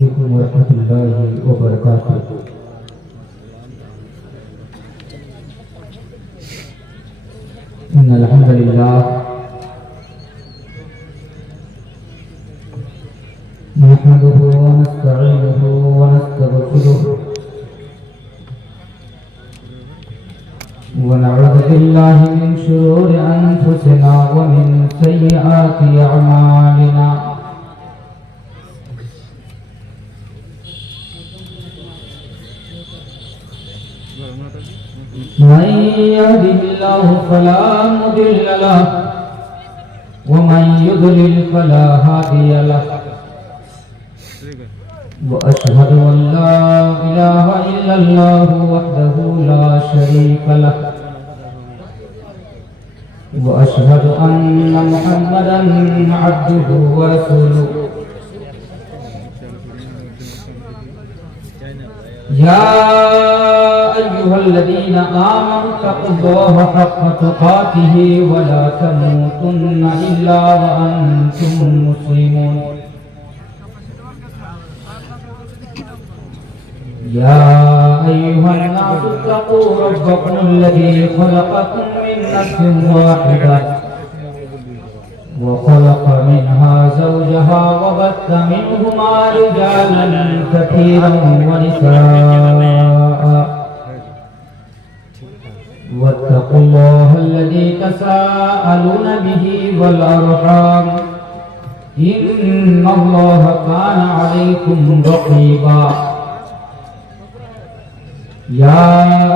عليكم ورحمة الله وبركاته. إن الحمد لله نحمده ونستعينه ونستغفره ونعوذ بالله من شرور أنفسنا ومن سيئات أعمالنا. من يهده الله فلا مضل له ومن يضلل فلا هادي له وأشهد أن لا إله إلا الله وحده لا شريك له وأشهد أن محمدا عبده ورسوله. يا أيها الذين آمنوا اتقوا الله حق تقاته ولا تموتن إلا وأنتم مسلمون. يا أيها الناس اتقوا ربكم الذي خلقكم من نفس واحدة وخلق منها زوجها وبث منهما رجالا كثيرا ونساء واتقوا الله الذي تساءلون به والأرحام إن الله كان عليكم رقيبا. يا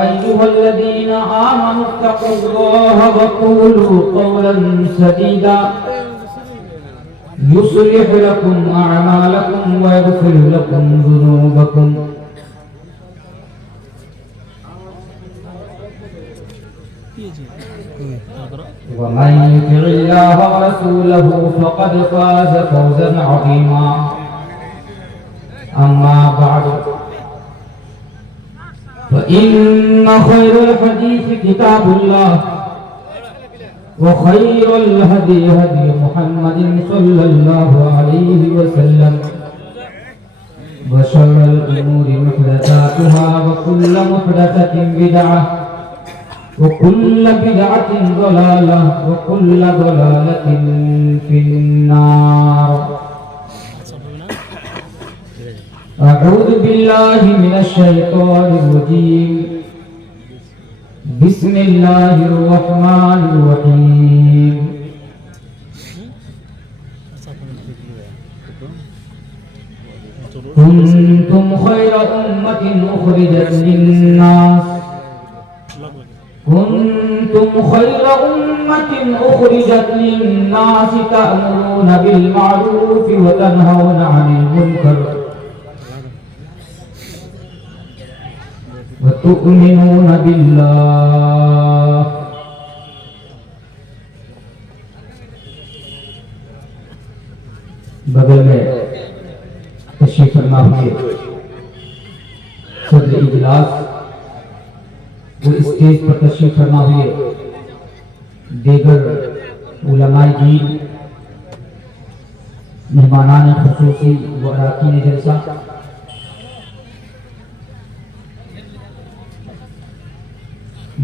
أيها الذين آمنوا اتقوا الله وقولوا قولا سديدا يصلح لكم أعمالكم ويغفر لكم ذنوبكم ومن يطع الله ورسوله فقد فاز فوزا عظيما. أما بعد فإن خير الحديث كتاب الله وخير الهدي هدي محمد صلى الله عليه وسلم وشر الأمور محدثاتها وكل محدثة بدعة وكل بدعة ضلالة وكل ضلالة في النار. أعوذ بالله من الشيطان الرجيم. بسم الله الرحمن الرحيم. كنتم خير أمة أخرجت للناس كنتم خير أمة أخرجت للناس تأمرون بالمعروف وتنهون عن المنكر وتؤمنون بالله. بغل میں تشریف فرما ہوئے صدر اجلاس وہ اسٹیج پر تشریف فرما ہوئے دیگر علماء دین مہمانان خصوصی و اراکین جلسہ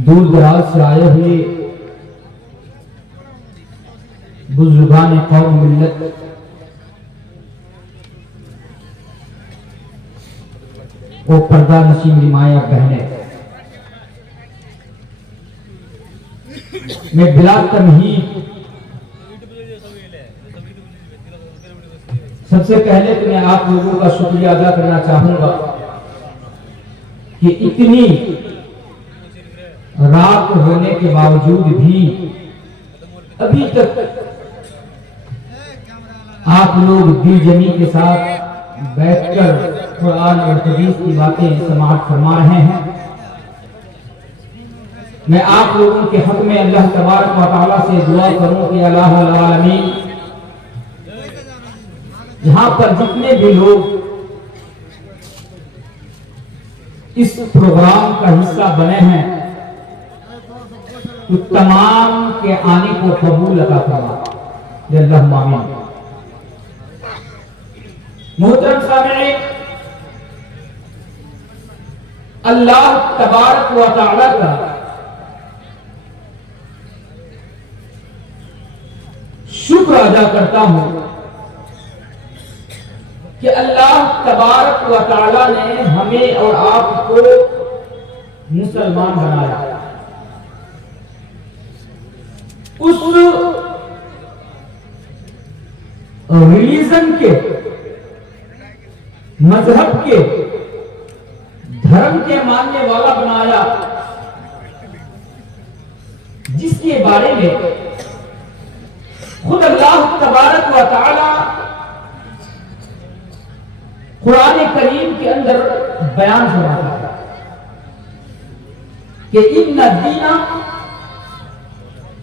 دور دراز سے آئے ہوئے بزرگان قوم ملت اور پردہ نشین مایا بہنیں، میں بلا تمہید سب سے پہلے تو میں آپ لوگوں کا شکریہ ادا کرنا چاہوں گا کہ اتنی رات ہونے کے باوجود بھی ابھی تک آپ لوگ دل جمی کے ساتھ بیٹھ کر قرآن اور حدیث کی باتیں سماعت فرما رہے ہیں. میں آپ لوگوں کے حق میں اللہ تبارک و تعالیٰ سے دعا کروں کہ الہ العالمین یہاں پر جتنے بھی لوگ اس پروگرام کا حصہ بنے ہیں تو تمام کے آنے کو قبول عطا فرما. اللہم آمین. محترم سامعین، اللہ تبارک و تعالی کا شکر ادا کرتا ہوں کہ اللہ تبارک و تعالی نے ہمیں اور آپ کو مسلمان بنایا. اس ریلیجن کے، مذہب کے، دھرم کے ماننے والا بنایا جس کے بارے میں خود اللہ تبارک و تعالی قرآن کریم کے اندر بیان فرماتا ہے کہ ان الدین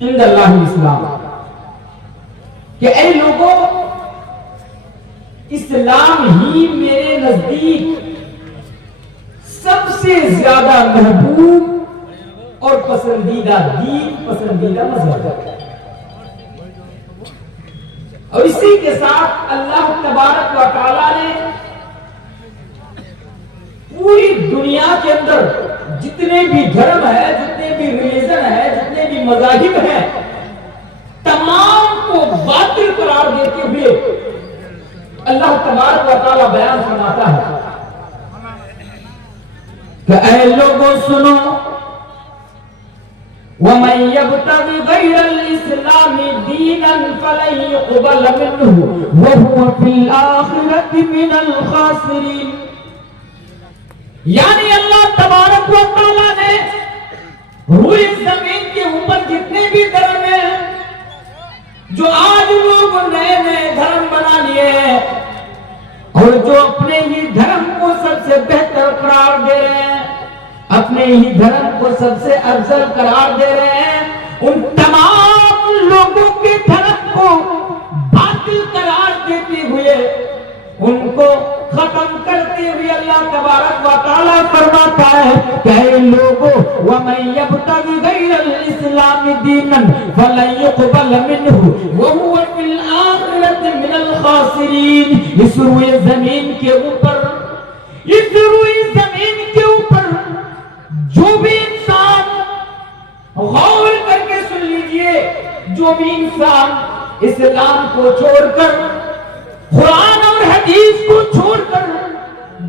عند اللہ الاسلام، کہ اے لوگوں اسلام ہی میرے نزدیک سب سے زیادہ محبوب اور پسندیدہ دین، پسندیدہ مذہب ہے. اور اسی کے ساتھ اللہ تبارک و تعالی نے پوری دنیا کے اندر جتنے بھی دھرم ہے، جتنے بھی ریلیجن ہے، جتنے بھی مذاہب ہیں، تمام کو باطل قرار دیتے ہوئے اللہ تبارک و تعالی بیان فرماتا ہے کہ اے لوگوں سنو، وَمَن يَبْتَغِ غَيْرَ الْإِسْلَامِ دِينًا فَلَن يُقْبَلَ مِنْهُ وَهُوَ فِي الْآخِرَةِ مِنَ الْخَاسِرِينَ. یعنی اللہ تبارک و تعالی نے روئے زمین کے اوپر جتنے بھی دھرم ہیں، جو آج لوگ نئے نئے دھرم بنا لیے ہیں اور جو اپنے ہی دھرم کو سب سے بہتر قرار دے رہے ہیں، اپنے ہی دھرم کو سب سے افضل قرار دے رہے ہیں، ان تمام لوگوں کے دھرم کو باطل قرار دیتے ہوئے، ان کو ختم کرتے ہوئے اللہ تبارک و تعالی فرماتا ہے کہ اے لوگوں وَمَن يَبْتَغِ غَيْرَ الْإِسْلَامِ دِينًا فَلَن يُقْبَلَ مِنْهُ وَهُوَ فِي الْآخِرَةِ مِنَ الْخَاسِرِينَ. اس روئے زمین کے اوپر، اس روئے زمین کے اوپر جو بھی انسان، غور کر کے سن لیجئے، جو بھی انسان اسلام کو چھوڑ کر، قرآن اور حدیث کو چھوڑ کر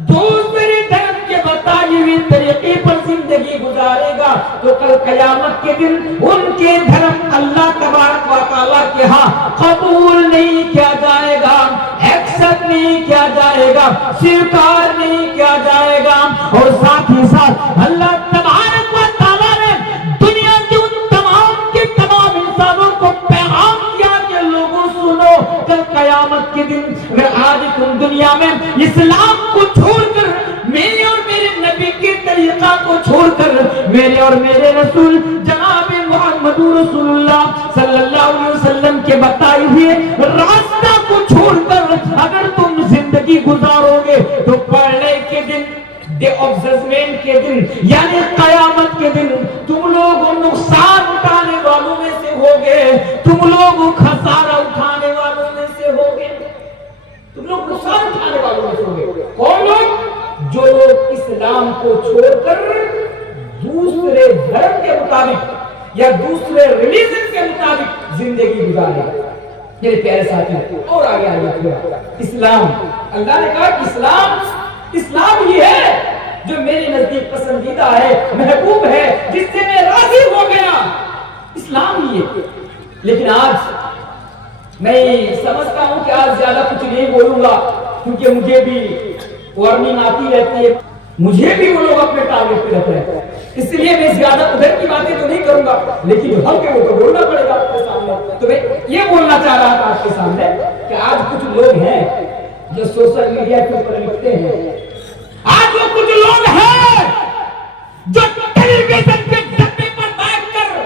دوسرے دھرم کے بتائے ہوئے طریقے پر زندگی گزارے گا تو کل قیامت کے دن ان کے دھرم اللہ تبارک و تعالیٰ کے ہاں قبول نہیں کیا جائے گا، ایکسپٹ نہیں کیا جائے گا، سویکار نہیں کیا جائے گا. اور ساتھ ہی ساتھ اللہ تبارک و تعالیٰ نے دنیا کے ان تمام کے تمام انسانوں کو پیغام دیا کہ لوگوں سنو، کل قیامت کے دن اگر آج تم دنیا میں اسلام کو چھوڑ کر، میرے اور میرے نبی کے طریقہ کو چھوڑ کر، میرے اور میرے رسول جناب محمد رسول اللہ صلی اللہ علیہ وسلم کے بتائے ہوئے راستہ کو چھوڑ کر اگر تم زندگی گزارو گے تو پڑھنے کے دن، ڈے آف ججمنٹ کے دن، یعنی قیامت کے دن تم لوگ نقصان اٹھانے والوں میں سے ہوگے، تم لوگ خسارہ اٹھانے والوں میں سے ہوگے، تم لوگ نقصان اٹھانے والوں میں سے ہوگے. کون لوگ؟ جو لوگ اسلام کو چھوڑ کر دوسرے دھرم کے مطابق یا دوسرے ریلیجن کے مطابق زندگی گزارے گا. میرے پیارے ساتھی، اور آگے آئیے. اسلام، اللہ نے کہا کہ اسلام یہ ہے جو میرے نزدیک پسندیدہ ہے، محبوب ہے، جس سے میں راضی ہو گیا. اسلام ہی ہے. لیکن آج میں سمجھتا ہوں کہ آج زیادہ کچھ نہیں بولوں گا کیونکہ مجھے بھی وارننگ آتی رہتی ہے، مجھے بھی وہ لوگ اپنے ٹارگٹ پہ رکھ رہے ہیں، اس لیے میں زیادہ ادھر کی باتیں تو نہیں کروں گا، لیکن جو حق ہے وہ تو بولنا پڑے گا آپ کے سامنے. تو میں یہ بولنا چاہ رہا تھا آپ کے سامنے کہ آج کچھ لوگ ہیں جو سوشل میڈیا کے اوپر لکھتے ہیں، آج وہ کچھ لوگ ہیں جو ٹیلی ویژن کے ڈبے پر بیٹھ کر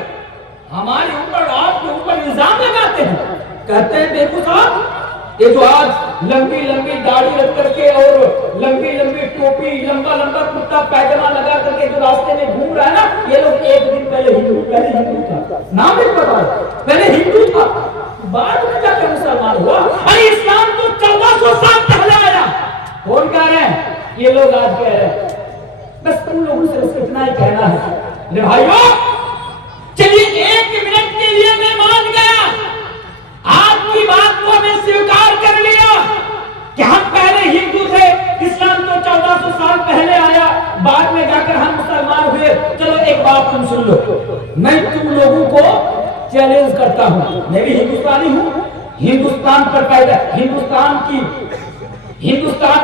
ہمارے اوپر، آپ کے اوپر الزام لگاتے ہیں، کہتے ہیں دیکھو صاحب، یہ جو آج لمبی لمبی داڑھی رکھ کر کے اور لمبی لمبی ٹوپی، لمبا لمبا کرتا پیجامہ لگا کر کے جو راستے میں گھوم رہا ہے نا، یہ لوگ ایک دن پہلے ہندو تھا، نام نہیں پتا، پہلے ہندو تھا، بعد میں جا کر مسلمان ہوا. ارے اسلام تو 1400 سال پہلے آیا. کون کہہ رہے ہیں؟ یہ لوگ آج کہہ رہے ہیں. بس تم لوگوں سے بس اتنا ہی کہنا ہے میرے بھائیوں، چلیے 1 منٹ کے لیے میں مان گیا، آپ کی بات کو میں سویکار کر لیا کہ ہم پہلے ہندو تھے، اسلام تو 1400 سال پہلے آیا، بعد میں جا کر ہم مسلمان ہوئے۔ چلو ایک بات تم سن لو، میں تم لوگوں کو چیلنج کرتا ہوں، میں بھی ہندوستانی ہوں، ہندوستان پر پیدا، ہندوستان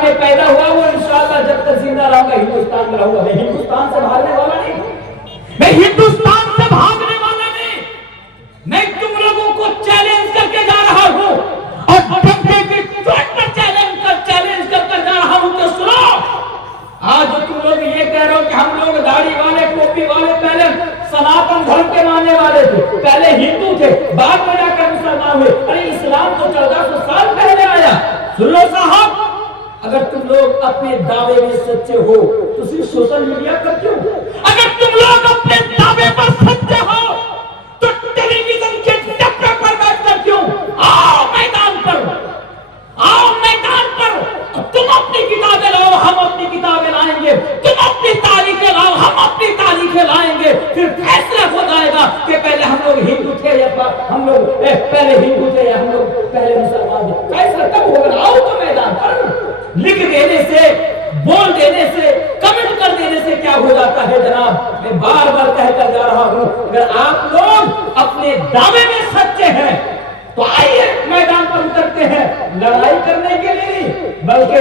میں پیدا ہوا وہ انشاءاللہ جب تک زندہ رہوں گا ہندوستان میں رہوں گا۔ میں ہندوستان سے بھاگنے والا نہیں، میں ہندوستان سے بھاگنے والا نہیں، میں تم لوگوں کو چیلنج کر کے جا رہا ہوں، اور ڈنڈے کی چوٹ پر چیلنج کر کے جا رہا ہوں کہ سنو، آج تم لوگ یہ کہہ رہے ہو کہ ہم لوگ داڑھی والے ٹوپی والے پہلے سناتن دھرم کے ماننے والے تھے، پہلے ہندو تھے، بعد میں جا کر مسلمان ہوئے۔ ارے اسلام تو 1400 سال پہلے آیا۔ سن لو صاحب، اگر تم لوگ اپنے دعوے میں سچے ہو تو صرف سوشل میڈیا پر کیوں؟ اگر تم لوگ اپنے دعوے پر سچے ہو تو ٹیلی ویژن کے ڈبے پر بیٹھ کر کیوں؟ آؤ میدان پر، آؤ میدان پر، تم اپنی کتابیں لاؤ، ہم اپنی کتابیں لائیں گے، تم اپنی تاریخیں لاؤ، ہم اپنی تاریخیں لائیں گے، پھر فیصلہ ہو جائے گا کہ پہلے ہم لوگ ہندو تھے یا ہم لوگ پہلے ہندو تھے یا ہم لوگ پہلے مسلمان تھے۔ فیصلہ تب ہوگا، آؤ تو میدان پر۔ لکھ دینے سے، بول دینے سے، کمنٹ کر دینے سے کیا ہو جاتا ہے جناب؟ میں بار بار کہہ کر جا رہا ہوں، اگر آپ لوگ اپنے دعوے میں سچے ہیں تو آئیے میدان پر اترتے ہیں، لڑائی کرنے کے لیے نہیں، بلکہ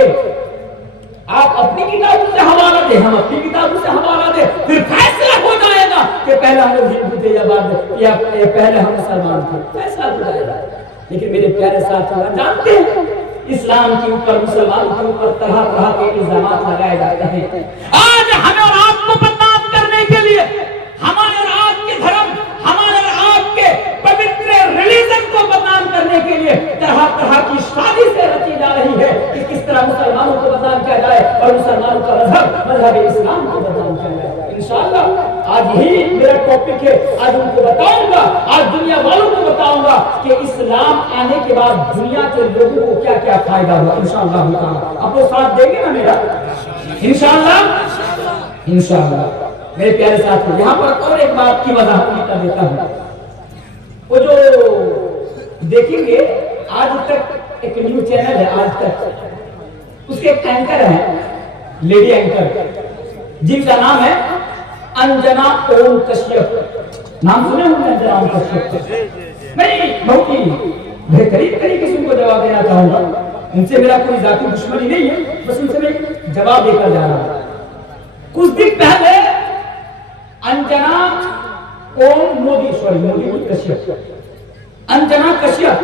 آپ اپنی کتابوں سے حوالہ دیں، ہم اپنی کتابوں سے حوالہ دیں، پھر فیصلہ ہو جائے گا کہ پہلے ہم لوگ ہندو تھے یا بعد میں، یا پہلے ہم مسلمان تھے، فیصلہ ہو جائے گا۔ لیکن میرے پیارے ساتھیو، آپ جانتے ہیں اسلام کے اوپر، مسلمان کے اوپر طرح طرح کے الزامات لگائے جاتے ہیں۔ آج ہمیں اور آپ کو بدنام کرنے کے لیے، ہمارے اور آپ کے دھرم، ہمارے اور آپ کے پوتر ریلیجن کو بدنام کرنے کے لیے طرح طرح کی سازشیں رچی جا رہی ہے کہ کس طرح مسلمانوں کو بدنام کیا جائے اور مسلمانوں کا مذہب اسلام کو بدنام کیا جائے۔ انشاءاللہ آج یہی میرا ٹاپک ہے، آج ان کو بتاؤں گا، آج دنیا والوں کو بتاؤں گا کہ اسلام آنے کے بعد دنیا کے لوگوں کو کیا کیا فائدہ ہوا۔ انشاءاللہ آپ لوگ ساتھ دیں گے نا میرا؟ انشاءاللہ میرے پیارے ساتھی، یہاں پر اور ایک بات کی وضاحت کر دیتا ہوں۔ وہ جو دیکھیں گے آج تک ایک نیوز چینل ہے آج تک، اس کے ایک اینکر ہیں، لیڈی اینکر، جن کا نام ہے انجنا اوم کشیپ۔ نام سنے ہوں گے انجنا اوم کشیپ؟ میں بہت ہی بہترین طریقے سے ان کو جواب دینا چاہوں گا، ان سے میرا کوئی ذاتی دشمنی نہیں ہے، بس ان سے میں جواب دے کر جا رہا ہوں۔ کچھ دن پہلے انجنا اوم مودی کشیپ، انجنا کشیپ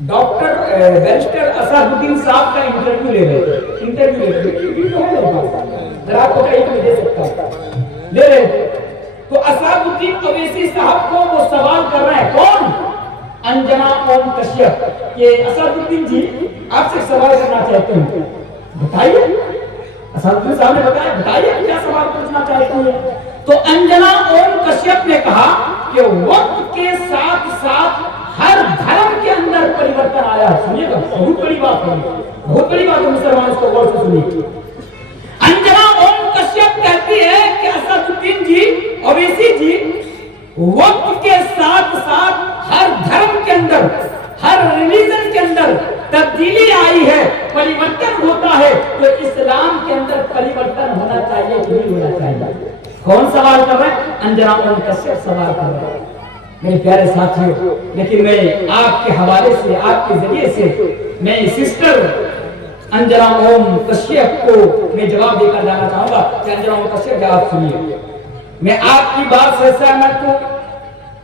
ڈاکٹر بیرسٹر اسد الدین صاحب کا انٹرویو لے رہے ذرا آپ کو کہیں تو دے سکتا ہوں، لے رہے تھے تو اسد الدین اویسی صاحب کو وہ سوال کر رہے ہیں، کون؟ انجنا اوم کشیپ، کہ اسد الدین جی آپ سے سوال کرنا چاہتے ہیں، بتائیے۔ اسد الدین صاحب نے بتایا، بتائیے کیا سوال پوچھنا چاہتے ہیں؟ تو انجنا اوم کشیپ نے کہا کہ وقت کے ساتھ ساتھ ہر دھرم کے اندر پریورتن آیا ہے۔ سنیے گا، بہت بڑی بات ہے، بہت بڑی بات ہے، مسلمان اس کو غور سے سنیے۔ انجنا اوم کشیپ کہتی ہے کہ اسد الدین جی، اویسی جی، وقت کے ساتھ ساتھ ہر دھرم کے اندر، ہر ریلیجن کے اندر تبدیلی آئی ہے، پریورتن ہوتا ہے، تو اسلام کے اندر پریورتن ہونا چاہیے کہ نہیں ہونا چاہیے؟ کون سوال کر رہے ہیں؟ انجنا اوم کشیپ سوال کر رہے ہیں میرے پیارے ساتھیوں۔ لیکن میں آپ کے حوالے سے، آپ کے ذریعے سے میں سسٹر انجنا اوم کشیپ کو میں جواب دے کر جانا چاہوں گا کہ انجنا اوم کشیپ جواب سنیے، میں آپ کی بات سے سہمت ہوں،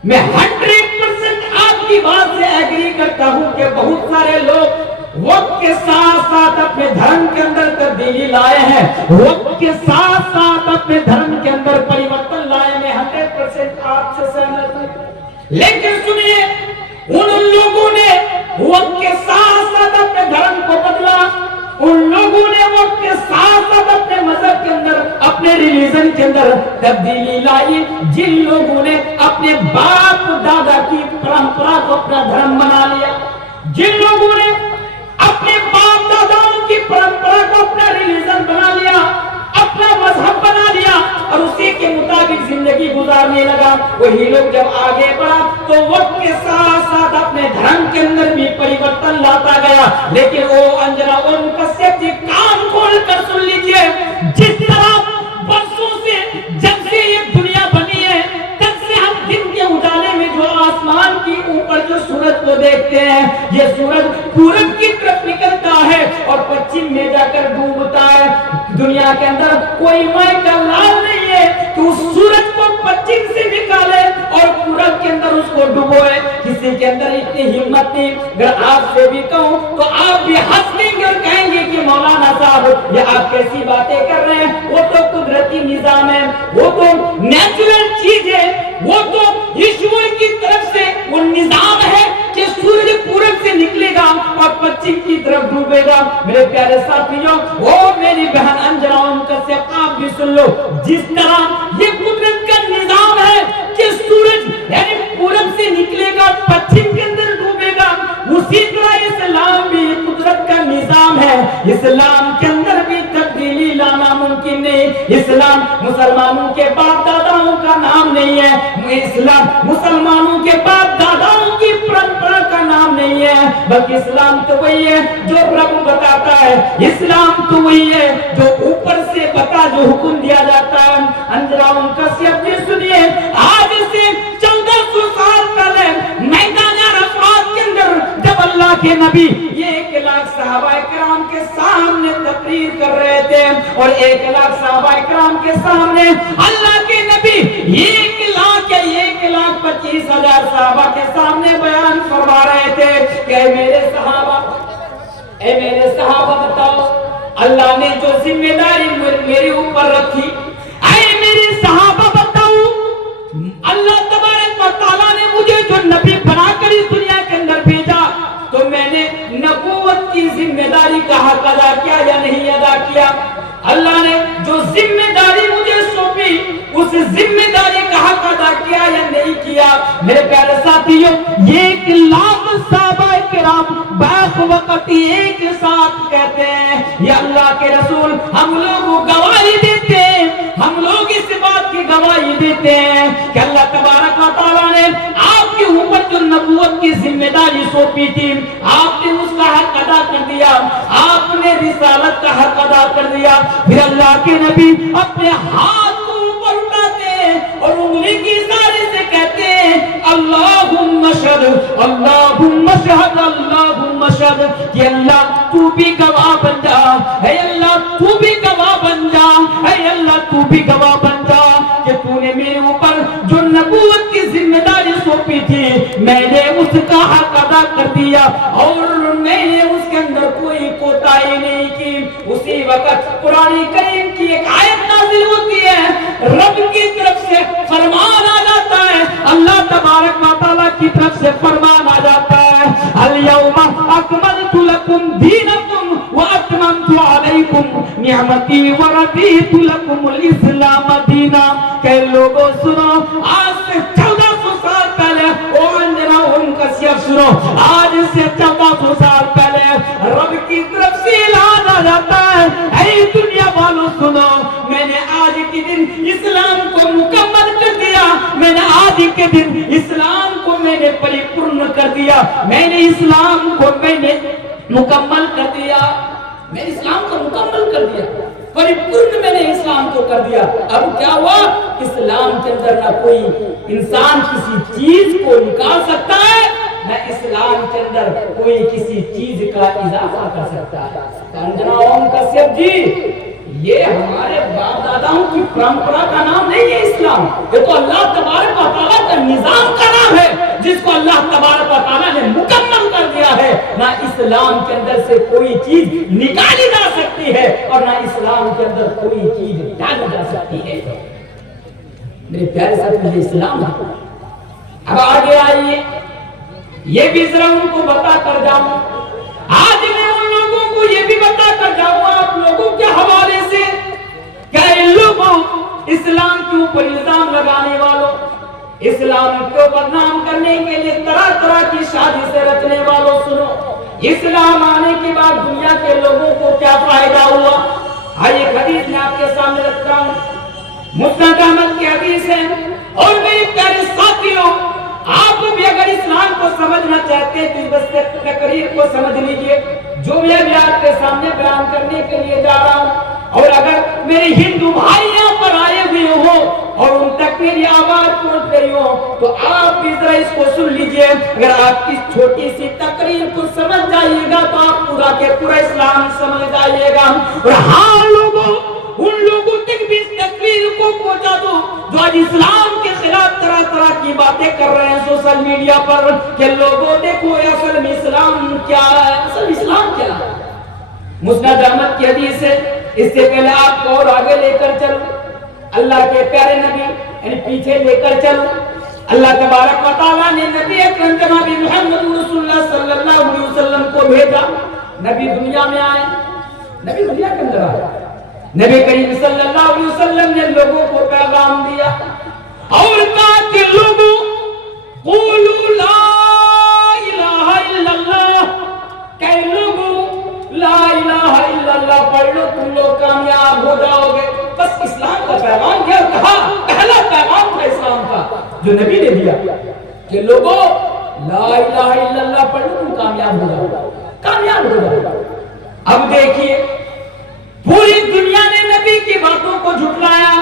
میں 100% آپ کی بات سے ایگری کرتا ہوں کہ بہت سارے لوگ وقت کے ساتھ ساتھ اپنے دھرم کے اندر تبدیلی لائے ہیں، وقت کے ساتھ ساتھ اپنے دھرم کے اندر پریورتن لائے، میں 100% آپ سے سہمت ہوں۔ لیکن سنیے، ان لوگوں نے وقت کے ساتھ ساتھ اپنے دھرم کو بدلا، ان لوگوں نے وقت کے ساتھ ساتھ اپنے مذہب کے اندر، اپنے ریلیجن کے اندر تبدیلی لائی، جن لوگوں نے اپنے باپ دادا کی پرمپرا کو اپنا دھرم بنا لیا، جن لوگوں نے اپنے باپ داداؤں کی پرمپرا کو اپنا ریلیجن بنا لیا، اپنا مذہب لیکن وہ انجنا ان کسیب جی کان کھول کر سن لیجئے، جس طرح برسوں سے جب سے یہ دنیا بنی ہے تب سے ہم دن کے اجالے میں جو آسمان کی اوپر جو سورج کو دیکھتے ہیں، یہ سورج پورب کی طرف نکلتا ہے اور پچھم میں جا کر ڈوبتا ہے۔ دنیا کے اندر کوئی مائی کا لال نہیں ہے کہ اس سورج کو پچھم سے نکالے اور پورب کے اندر اس کو ڈبوئے۔ کسی کے اندر اتنی ہمت نہیں۔ اگر آپ سے بھی کہوں تو آپ بھی ہنسیں گے اور کہیں گے کہ مولانا صاحب یہ آپ کیسی باتیں کر رہے ہیں، وہ تو قدرتی نظام ہے، وہ تو نیچرل چیز ہے، وہ تو ایشور کی طرف سے وہ نظام ہے کہ سورج پورب سے نکلے گا اور پچھم کی طرف ڈوبے گا۔ میرے پیارے ساتھیوں، وہ میری بہن انجنا ان کا سے آپ بھی سن لو، جس طرح یہ قدرت کا نظام ہے کہ سورج یعنی پورب سے نکلے گا پچھم کے اندر ڈوبے گا، اسی طرح اسلام بھی قدرت کا نظام ہے۔ اسلام کے اندر بھی تبدیلی لانا ممکن نہیں۔ اسلام مسلمانوں کے باپ داداؤں کا نام نہیں ہے، اسلام مسلمانوں کے باپ داداؤں کی پرمپرا کا نام نہیں ہے، بلکہ اسلام تو وہی ہے جو رب بتاتا ہے، اسلام تو وہی ہے جو اوپر سے بتا جو حکم دیا جاتا ہے۔ انجنا ان کا سیب سنیے، آج سے 1400 سال پہلے میدان عرفات کے اندر جب اللہ کے نبی 1 لاکھ صحابہ کرام کے سامنے تقریر کر رہے تھے اور 1 لاکھ صحابہ کرام کے سامنے اللہ کے نبی 1 لاکھ یا 1,25,000 صحابہ کے سامنے بیان فرما رہے تھے کہ اے میرے صحابہ بتاؤ اللہ نے جو ذمہ داری میرے اوپر رکھی، اے میرے صحابہ بتاؤ اللہ تبارک و تعالیٰ نے مجھے جو نبی بنا کر اس دنیا کے اندر بھیجا تو میں نے نبوت کی ذمہ داری کا حق ادا کیا یا نہیں ادا کیا؟ اللہ نے جو ذمہ داری مجھے سونپی اس ذمہ داری کا حق ادا کیا یا نہیں کیا؟ میرے پیارے ساتھیوں، 1 لاکھ صحابہ کرام بیک وقت ایک ساتھ کہتے ہیں یا اللہ کے رسول ہم لوگ گواہی دیتے ہیں، ہم لوگ اس بات کی گواہی دیتے ہیں کہ اللہ تبارک و تعالیٰ نے آپ کے اوپر جو نبوت کی ذمہ داری سونپی تھی آپ نے اس کا حق ادا کر دیا، آپ نے رسالت کا حق ادا کر دیا۔ پھر اللہ کے نبی اپنے ہاتھ کو اوپر اٹھاتے ہیں اور انگلی کی اشارے سے کہتے ہیں اللہم اشہد اللہم اشہد اللہم اشہد، کہ اللہ تو بھی گواہ بن جا، اے اللہ تو بھی گواہ بن جا، اے اللہ تو بھی گواہ بن جا کہ تو نے میرے اوپر جو نبوت کی ذمہ داری سونپی تھی میں نے اس کا حق ادا کر دیا اور میں نے اس کے اندر کوئی کوتاہی نہیں کی۔ اسی وقت قرآن کریم کی ایک آیت نازل ہوتی ہے، رب کی طرف سے فرمان آ جاتا ہے، اللہ تبارک و تعالیٰ کی طرف سے فرمان آ جاتا ہے الیوم اکملت لکم دینکم واتممت علیکم نعمتی ورضیت لکم الاسلام دینا۔ کہ لوگوں سنو، آج سے 1400 سال پہلے او انجنا ان کا سیف سنو، آج سے 1400 سال پہلے رب کی طرف سے اعلان آ جاتا ہے اے دنیا والوں سنو، میں نے آج کے دن اسلام کو مکمل کر دیا، میں نے آج کے دن اسلام کو میں نے پریپورن کر دیا، میں نے اسلام کو میں نے مکمل کر دیا، میں نے اسلام کو مکمل کر دیا، پریپورن میں نے اسلام کو کر دیا۔ اب کیا ہوا؟ اسلام کے اندر نہ کوئی انسان کسی چیز کو نکال سکتا ہے، نہ اسلام کے اندر کوئی کسی چیز کا اضافہ کر سکتا ہے۔ انجنا اوم کسیب جی، یہ ہمارے باپ داداؤں کی پرمپرا کا نام نہیں ہے اسلام، یہ تو اللہ تبارک و تعالیٰ کا نظام کا نام ہے جس کو اللہ تبارک و تعالیٰ نے مکمل کر دیا ہے۔ نہ اسلام کے اندر سے کوئی چیز نکالی جا سکتی ہے اور نہ اسلام کے اندر کوئی چیز ڈالی جا سکتی ہے۔ میرے پیارے ساتھ میں اسلام ہے۔ اب آگے آئیے، یہ بھی ذرا ان کو بتا کر جاؤں، آج میں ان لوگوں کو یہ بھی بتا کر جاؤں آپ لوگوں کے حوالے سے کہ ان لوگوں اسلام کے اوپر الزام لگانے والوں، اسلام کو بدنام کرنے کے لیے طرح طرح کی سازشیں رچنے والوں، سنو، اسلام آنے کے بعد دنیا کے لوگوں کو کیا فائدہ ہوا؟ ایک حدیث میں آپ کے سامنے رکھتا ہوں، مسند احمد کی حدیث ہے، اور میرے پیارے ساتھیوں آپ بھی اگر اسلام کو سمجھ سمجھنا چاہتے ہیں تو بس تقریر کو سمجھ لیجئے جو میں ابھی آپ کے سامنے بیان کرنے کے لیے جا رہا ہوں. اور اگر میرے ہندو بھائی یہاں پر آئے ہوئے ہو اور ان تک میری آواز پہنچ رہی ہو تو آپ بھی ذرا اس کو سن لیجئے. اگر آپ کی چھوٹی سی تقریر کو سمجھ جائیے گا تو آپ پورا کے پورا اسلام سمجھ جائیے گا. اور ہاں لوگوں ان لوگوں تک بھی اس تقریر کو پہنچا دو جو آج اسلام کے خلاف طرح طرح کی باتیں کر رہے ہیں سوشل میڈیا پر کہ لوگوں دیکھو اصل میں اسلام کیا ہے, اصل اسلام کیا ہے. مسند احمد کی حدیث ہے. اس سے پہلے آپ کو اور آگے لے کر چلو, اللہ کے پیارے نبی یعنی پیچھے لے کر چلو. اللہ تبارک و تعالیٰ نے نبی اکرم جناب محمد رسول اللہ صلی اللہ علیہ وسلم کو بھیجا. نبی دنیا میں آئے, نبی دنیا کے اندر آئے. نبی کریم صلی اللہ علیہ وسلم نے لوگوں کو پیغام دیا اور کہا کہ لوگوں قولوا لا الہ الا اللہ, کہ لوگوں لا الہ الا اللہ پڑھ لو تم لوگ کامیاب ہو جاؤ گے. بس اسلام کا پیغام کیا کہا, پہلا پیغام تھا اسلام کا جو نبی نے دیا کہ لوگوں لا الہ الا اللہ پڑھ لو تم کامیاب ہو جاؤ, کامیاب ہو جاؤ. اب دیکھیے پوری دنیا نے نبی کی باتوں کو جھٹلایا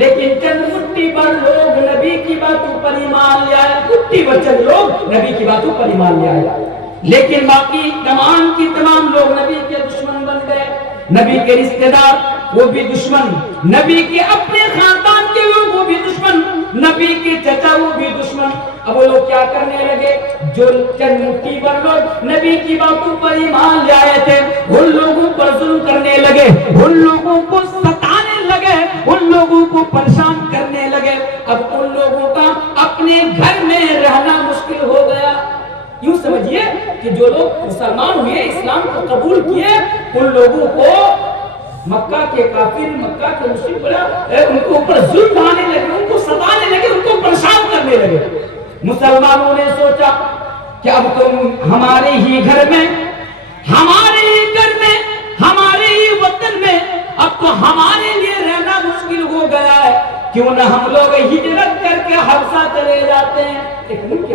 لیکن چند مٹھی پر لوگ نبی کی باتوں پر ایمان لے آئے. مٹھی پر چند لوگ نبی کی باتوں پر ایمان لے آئے لیکن باقی تمام کی تمام لوگ نبی کے دشمن بن گئے. نبی کے رشتہ دار وہ بھی دشمن, نبی کے اپنے خاندان کے لوگ وہ بھی دشمن, نبی کے چچا وہ بھی دشمن. اب وہ لوگ کیا کرنے لگے, جو چند مٹھی پر لوگ نبی کی باتوں پر ایمان لے آئے تھے ان لوگوں پر ظلم کرنے لگے, ان لوگوں کو ستانے لگے, ان لوگوں کو پریشان کرنے لگے. اب ان لوگوں کا اپنے گھر میں رہنا مشکل ہو گیا. یوں سمجھیے کہ جو لوگ مسلمان ہوئے اسلام کو قبول کیے ان لوگوں کو مکہ کے کافر, مکہ کے مشرک ان کو اوپر ظلم ڈھانے لگے, ان کو ستانے لگے, ان کو پریشان کرنے لگے. مسلمانوں نے سوچا کہ اب تم ہمارے ہی گھر میں, ہمارے ہی گھر میں, ہمارے ہی وطن میں اب تو ہمارے لیے رہنا مشکل ہو گیا ہے, کیوں نہ ہم لوگ ہجرت کر کے حبشہ چلے جاتے ہیں. ایک ملک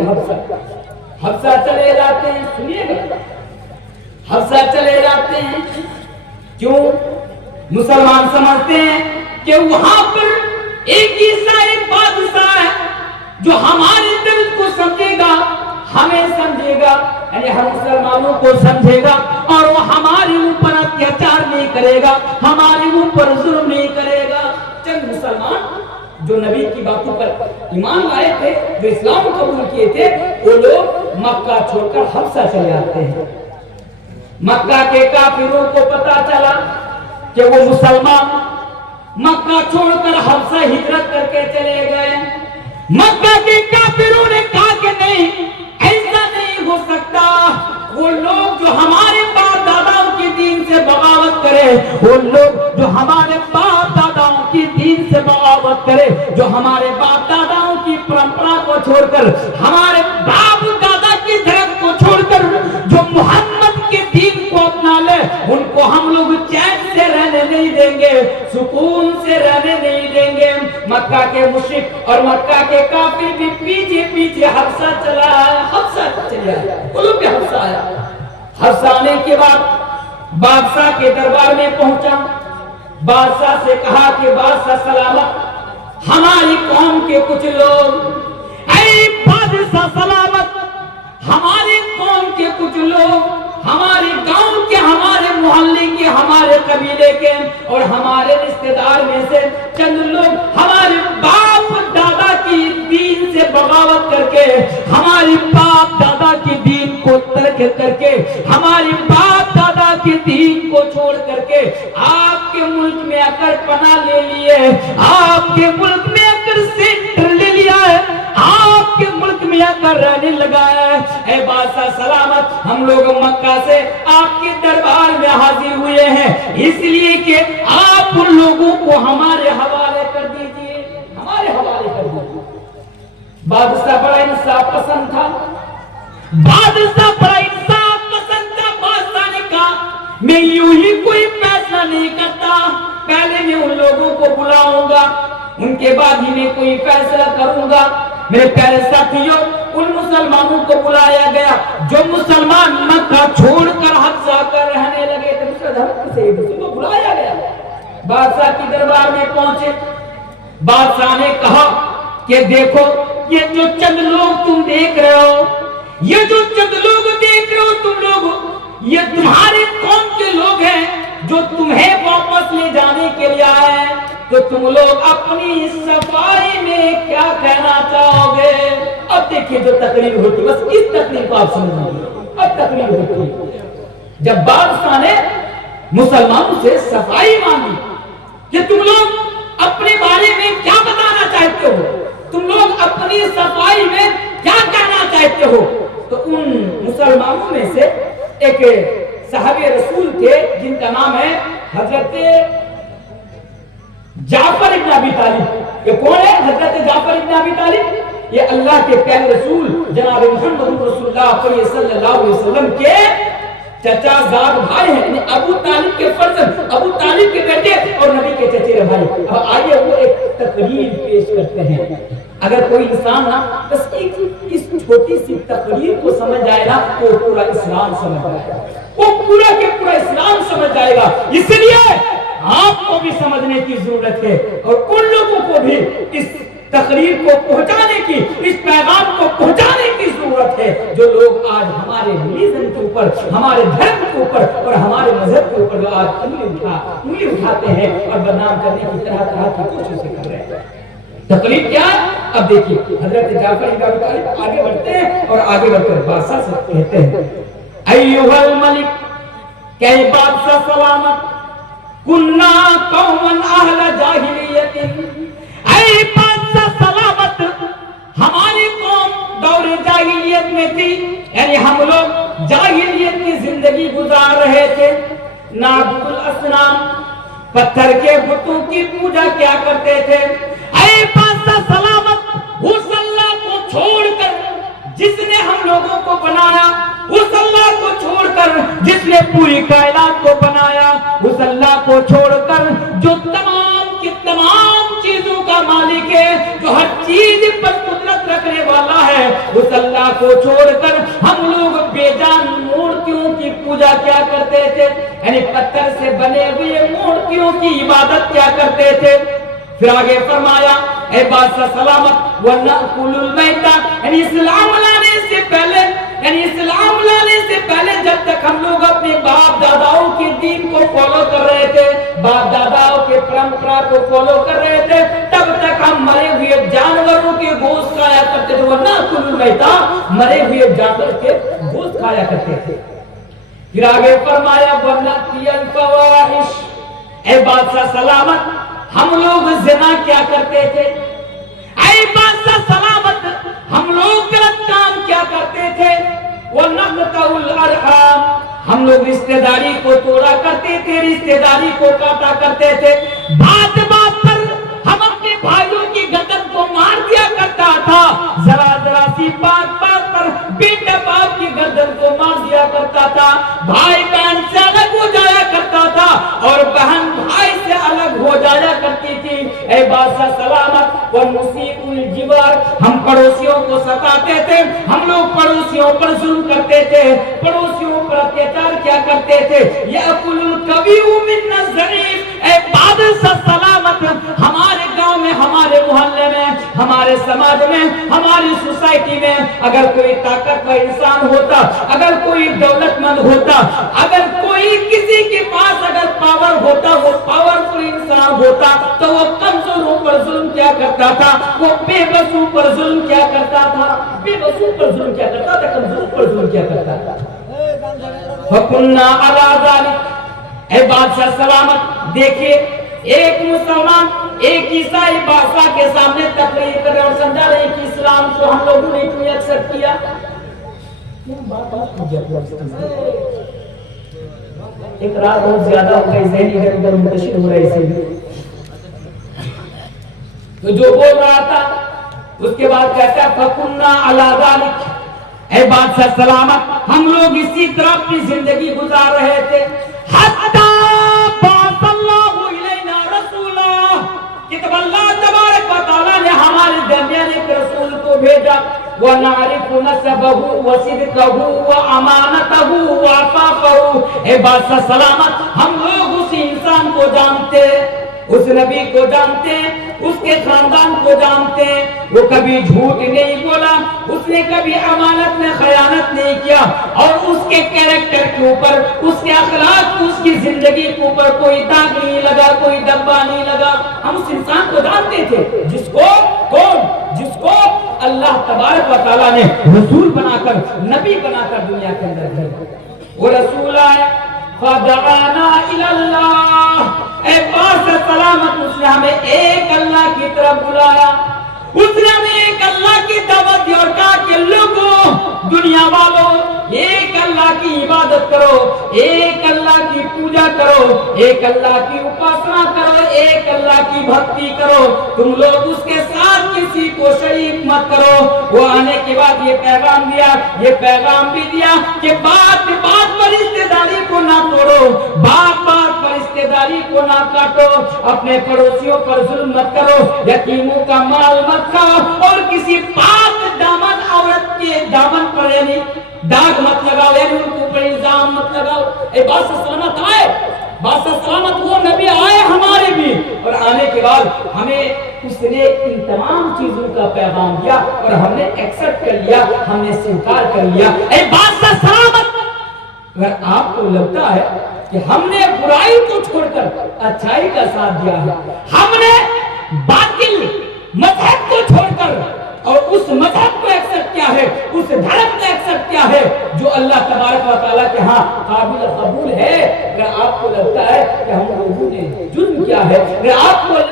حبشہ چلے جاتے ہیں. سنیے گا, حبشہ چلے جاتے ہیں. کیوں؟ مسلمان سمجھتے ہیں کہ وہاں پر ایک عیسائی بادشاہ ہے جو ہمارے درد کو سمجھے گا, ہمیں سمجھے گا, یعنی ہم مسلمانوں کو سمجھے گا اور وہ ہمارے اوپر اتیاچار نہیں کرے گا, ہمارے اوپر ظلم نہیں کرے گا. چند مسلمان جو نبی کی باتوں پر ایمان لائے تھے, جو اسلام قبول کیے تھے, وہ لوگ مکہ چھوڑ کر حبشہ چلے آتے ہیں. مکہ کے کافروں کو پتا چلا کہ وہ مسلمان مکہ چھوڑ کر حبشہ ہجرت کر کے چلے گئے. مکہ کے کافروں نے کہا کہ نہیں, ایسا نہیں ہو سکتا. وہ لوگ جو ہمارے باپ داداؤں کے دین سے بغاوت کرے, وہ لوگ جو ہمارے باپ داداؤں کی دین سے بغاوت کرے, جو ہمارے باپ داداؤں کی پرمپرا کو چھوڑ کر, ہمارے باپ دادا کی دھرم کو چھوڑ کر جو محمد کے دین کو اپنا لے, ان کو ہم لوگ چین سے رہنے نہیں دیں گے, سکون سے رہنے نہیں دیں گے. مکہ کے مشرک اور مکہ کے کافر بھی پیچھے پیچھے حبشہ چلا ہے, حبشہ چلے آیا, قلوب پہ حبشہ آیا. حبشہ آنے کے بعد بادشاہ کے دربار میں پہنچا. بادشاہ سے کہا کہ بادشاہ سلامت, ہماری قوم کے کچھ لوگ, اے بادشاہ سلامت, ہماری قوم کے کچھ لوگ, ہمارے گاؤں کے, ہمارے محلے کے, ہمارے قبیلے کے اور ہمارے رشتہ دار میں سے چند لوگ ہمارے باپ دادا کی دین سے بغاوت کر کے, ہماری باپ دادا کی دین کو ترک کر کے, ہماری باپ دادا کے دین کو چھوڑ کر کے آپ کے ملک میں آ کر پناہ لے لیے, آپ کے ملک میں آ کر سینٹر لے لیا ہے, آپ کے ملک میں آ کر رہنے لگا ہے. اے بادشاہ سلامت, ہم لوگ مکہ سے آپ کے دربار میں حاضر ہوئے ہیں, اس لیے کہ آپ ان لوگوں کو ہمارے حوالے کر دیجئے, ہمارے حوالے کر دیجئے. بادشاہ بڑا انصاف پسند تھا, بادشاہ بڑا انصاف پسند تھا. بادشاہ نے کہا میں یوں ہی کوئی فیصلہ نہیں کرتا, پہلے میں ان لوگوں کو بلاؤں گا, ان کے بعد ہی میں کوئی فیصلہ کروں گا. میرے پیارے ساتھیوں, ان مسلمانوں کو بلایا گیا جو مسلمان مکہ چھوڑ کر حبشہ کر رہنے لگے تھے، ان کو بلایا گیا، بادشاہ کی دربار میں پہنچے۔ بادشاہ نے کہا کہ دیکھو یہ جو چند لوگ تم دیکھ رہے ہو، یہ جو چند لوگ دیکھ رہے ہو تم لوگ، یہ تمہارے قوم کے لوگ ہیں جو تمہیں واپس لے جانے کے لیے آئے ہیں، تو تم لوگ اپنی صفائی میں کیا کہنا چاہو گے؟ اب دیکھیے جو تقریر ہوتی، بس اس تقریر کو آپ سمجھیں، اب تقریر ہوتی جب بادشاہ نے مسلمانوں سے صفائی مانگی کہ تم لوگ اپنے بارے میں کیا بتانا چاہتے ہو، تم لوگ اپنی صفائی میں کیا کہنا چاہتے ہو، تو ان مسلمانوں میں سے ایک صحابی رسول تھے جن کا نام ہے حضرت جعفر ابن ابی طالب۔ یہ کون ہے؟ حضرت جعفر ابن ابی طالب، یہ اللہ کے پیارے رسول جناب محمد رسول اللہ صلی اللہ علیہ وسلم کے چچا زاد بھائی ہیں، یعنی ابو طالب کے فرزند، ابو طالب کے بیٹے اور نبی کے چچیرے بھائی۔ اب آئیے وہ ایک تقریر پیش کرتے ہیں۔ اگر کوئی انسان نا بس اس چھوٹی سی تقریر کو سمجھ جائے نا تو پورا اسلام سمجھ جائے گا، وہ پورا کے پورا اسلام سمجھ جائے گا۔ اس لیے آپ کو بھی سمجھنے کی ضرورت ہے اور ان لوگوں کو بھی اس تقریر کو پہنچانے کی، اس پیغام کو پہنچانے کی ضرورت ہے جو لوگ آج ہمارے ریلیجن کے اوپر، ہمارے دھرم کے اوپر اور ہمارے مذہب کے اوپر جو آج انگلی اٹھاتے ہیں اور بدنام کرنے کی طرح طرح کی کوششیں کر رہے ہیں۔ تقریر کیا ہے؟ اب دیکھیے حضرت جعفر ابن ابی طالب آگے بڑھتے ہیں اور آگے بڑھ کر بادشاہ سے کہتے ہیں، ایھا الملک، کہ بادشاہ سلامت، کنا قوما اہل جاہلیت، اے بادشاہ سلامت، ہماری قوم دور جاہلیت میں تھی، یعنی ہم لوگ جاہلیت کی زندگی گزار رہے تھے، نعبد الاصنام، پتھر کے بتوں کی پوجا کیا کرتے تھے۔ اے بادشاہ سلامت، اس اللہ کو چھوڑ کر جس نے ہم لوگوں کو بنایا، اس اللہ کو چھوڑ کر جس نے پوری کائنات کو بنایا، اس اللہ کو چھوڑ کر جو تمام کی تمام چیزوں کا مالک ہے، جو ہر چیز پر قدرت رکھنے والا ہے، اس اللہ کو چھوڑ کر ہم لوگ بے جان مورتیوں کی پوجا کیا کرتے تھے، یعنی پتھر سے بنے ہوئے مورتیوں کی عبادت کیا کرتے تھے۔ پھر آگے فرمایا، اے بادشاہ سلامت، وَنَأْكُلُ الْمَيْتَ، یعنی اسلام لانے سے پہلے، یعنی اسلام لانے سے پہلے جب تک ہم لوگ اپنے باپ داداؤں کے دین کو فالو کر رہے تھے، باپ داداؤں کے پرمپرا کو فالو کر رہے تھے، تب تک ہم مرے ہوئے جانوروں کے گوشت کھایا کرتے تھے، وَنَأْكُلُ الْمَيْتَ، مرے ہوئے جانور کے گوشت کھایا کرتے تھے۔ پھر آگے فرمایا، وَنَأْتِيَ الْفَوَاحِشَ، اے بادشاہ سلامت، ہم لوگ زنا کیا کرتے تھے، اے بادشاہ سلامت، ہم لوگ غلط کام کیا کرتے تھے، وَنَقْطَعُ الْأَرْحَامَ، ہم لوگ رشتہ داری کو توڑا کرتے تھے، رشتہ داری کو کاٹا کرتے تھے، بات بات پر ہم اپنے بھائیوں کی گردن کو مار دیا کرتا تھا، ذرا ذرا سی بات بات پر بیٹا باپ کی گردن کو مار دیا کرتا تھا، بھائی بہن سے الگ ہو جایا کرتا تھا اور بہن بھائی سے الگ ہو جایا کرتی تھی۔ اے بادشاہ سلامت، وَنُسِيءُ الْجِوَارَ، ہم پڑوسیوں کو ستاتے تھے، ہم لوگ پڑوسیوں پر ظلم کرتے تھے، پڑوسیوں پر اتیاچار کیا کرتے تھے، يَأْكُلُ الْكَبِيرُ مِنَّ الضَّعِيفِ، اے بادشاہ سلامت، ہمارے گاؤں میں، ہمارے محلے میں، ہمارے سماج میں، ہماری سوسائٹی میں اگر کوئی طاقتور انسان ہوتا، اگر کوئی دولت مند ہوتا، اگر کوئی کسی کے پاس اگر پاور ہوتا، وہ پاورفل انسان ہوتا، تو وہ کمزوروں پر ظلم کیا کرتا تھا، وہ بے بسوں پر ظلم کیا کرتا تھا، بے بسوں پر ظلم کیا کرتا تھا، کمزوروں پر ظلم کیا کرتا تھا۔ فَكُنَّا عَلَى ذَلِكَ، اے بادشاہ سلامت، دیکھیے ایک مسلمان، ایک عیسائی بادشاہ کے سامنے تقریر کر رہے اور سمجھا رہے کہ اسلام کو ہم لوگوں نے کیوں ایکسپٹ کیا۔ اقرار بہت زیادہ ہو گئی، ذہنی ادھر ادھر منتشر ہو رہے سے تو جو بول رہا تھا اس کے بعد کہتا ہے فَكُنَّا عَلَى ذَلِكَ، اے بادشاہ سلامت، ہم لوگ اسی طرح اپنی زندگی گزار رہے تھے، حَتَّى بَعَثَ اللَّهُ إِلَيْنَا رَسُولًا، کہ جب اللہ تبارک و تعالیٰ نے ہمارے درمیان ایک رسول کو بھیجا، ونعرف نسبه وصدقه وامانته وعفافه. اے بات سلامت ہم لوگ اس انسان کو جانتے، اس نبی کو جانتے، اس کے خاندان کو جانتے. وہ کبھی جھوٹ نہیں بولا، اس نے کبھی امانت میں خیانت نہیں کیا، اور اس کے کیریکٹر کے اوپر، اس کے اخلاق، اس کی زندگی کے اوپر کوئی داغ نہیں لگا، کوئی دبا نہیں لگا. ہم اس انسان کو جانتے تھے جس کو جس کو اللہ تبارک و تعالیٰ نے رسول بنا کر، نبی بنا کر دنیا کے اندر بھیجا. وہ رسول آئے فدعانا الی اللہ. اے پاس سلامت اس نے ہمیں ایک اللہ کی طرف بلایا، اس نے ہمیں ایک اللہ کی دعوت دی اور کہا کہ لوگوں، دنیا والوں، ایک اللہ کی عبادت کرو، ایک اللہ کی پوجا کرو، ایک اللہ کی اپاسنا کرو، ایک اللہ کی بھکتی کرو. تم لوگ اس کے ساتھ کسی کو شریک مت کرو. وہ آنے کے بعد یہ پیغام دیا، یہ پیغام بھی دیا کہ بات بات پر رشتہ داری کو نہ توڑو، بات بات پر رشتہ داری کو نہ کاٹو، اپنے پڑوسیوں پر ظلم مت کرو، یتیموں کا مال مت کھاؤ، اور کسی پاک دامن عورت کے دامن پر یعنی داغ مت لگاؤ، یعنی ان کو پر الزام مت لگاؤ. اے بات سلامت آئے، بات سلامت وہ نبی آئے ہمارے بھی، اور آنے کے بعد ہمیں اس نے ان تمام چیزوں کا پیغام دیا اور ہم نے ایکسپٹ کر لیا، ہم نے سویکار کر لیا. اے بات سلامت، اگر آپ کو لگتا ہے کہ ہم نے برائی کو چھوڑ کر اچھائی کا ساتھ دیا ہے، ہم نے باطل مذہب کو چھوڑ کر اور اس مذہب کو ایکسپٹ کیا ہے، اس دھرم کو ایکسپٹ کیا ہے جو اللہ تبارک و تعالیٰ کے ہاں قابل قبول ہے. اگر آپ کو لگتا ہے کہ ہم لوگوں نے جرم کیا ہے، اگر آپ کو